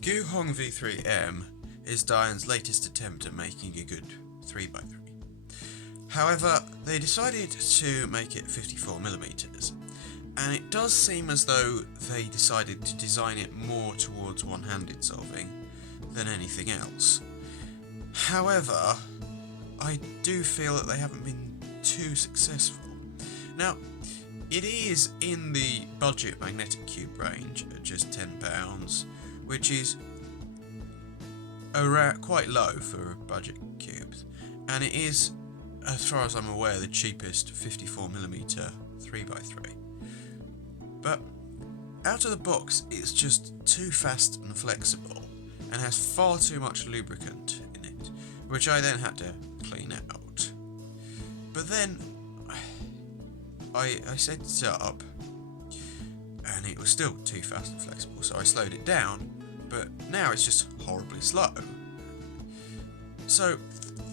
Guhong V3M is DaYan's latest attempt at making a good 3x3. However, they decided to make it 54mm, and it does seem as though they decided to design it more towards one-handed solving than anything else. However, I do feel that they haven't been too successful. Now, it is in the budget magnetic cube range at just £10, which is quite low for budget cubes, and it is, as far as I'm aware, the cheapest 54mm 3x3. But out of the box, it's just too fast and flexible, and has far too much lubricant in it, which I then had to clean out. But then I set it up, and it was still too fast and flexible, so I slowed it down, but now it's just horribly slow. So,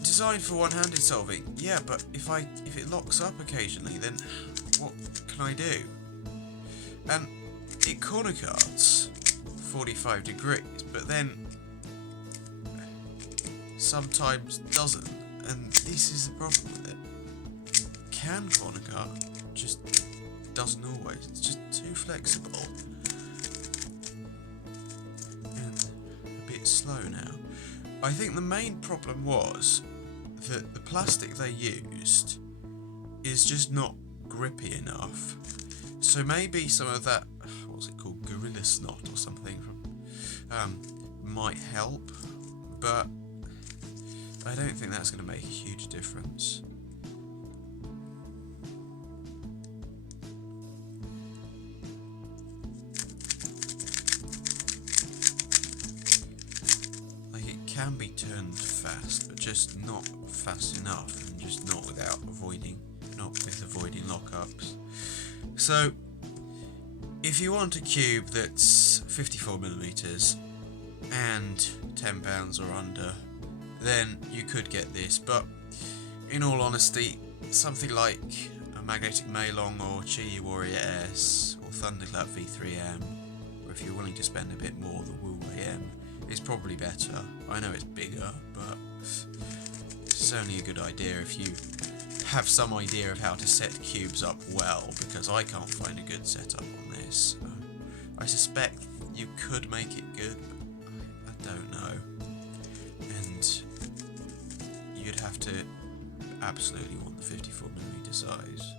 designed for one-handed solving, yeah, but if it locks up occasionally, then what can I do? And it corner cuts 45 degrees, but then sometimes doesn't, and this is the problem with it. Can corner cut, just doesn't always. It's just too flexible and a bit slow now. I think the main problem was that the plastic they used is just not grippy enough. So maybe some of that, what's it called, gorilla snot or something, might help, but I don't think that's going to make a huge difference. Like, it can be turned fast, but just not fast enough, and just not with avoiding lockups. So, if you want a cube that's 54mm and £10 or under, then you could get this, but in all honesty, something like a Magnetic Mailong or Chi Warrior S or Thunderclap V3M, or if you're willing to spend a bit more, the Wu AM is probably better. I know it's bigger, but it's only a good idea if you have some idea of how to set cubes up well, because I can't find a good setup on this. I suspect you could make it good, but I don't know. And you'd have to absolutely want the 54mm size.